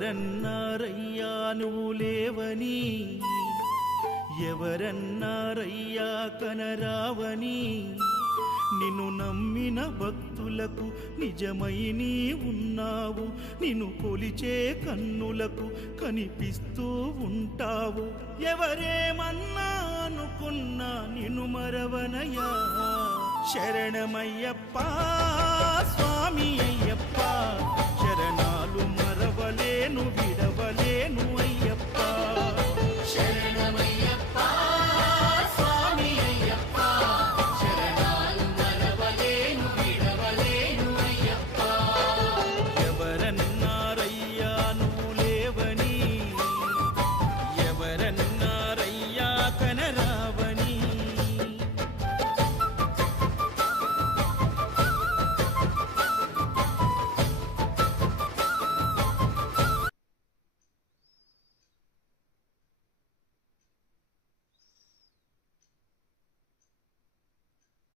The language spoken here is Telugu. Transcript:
ఎవరన్నారయ్యా నువ్వు లేవని, ఎవరన్నారయ్యా కనరావని, నిన్ను నమ్మిన భక్తులకు నిజమై నీ ఉన్నావు, నిన్ను కొలిచే కన్నులకు కనిపిస్తూ ఉంటావు. ఎవరేమన్నా అనుకున్నా నిన్ను మరవనయ్యా. శరణమయ్యప్ప స్వామి అయ్యప్ప, శరణాలు మరవలేను విడవలేను అయ్యప్ప.